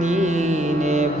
নিনে ভ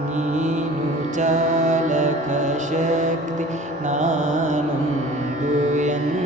नीनुचलकशक्तिनानुभूयन्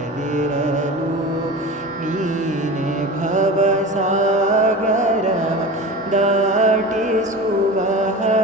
पाठि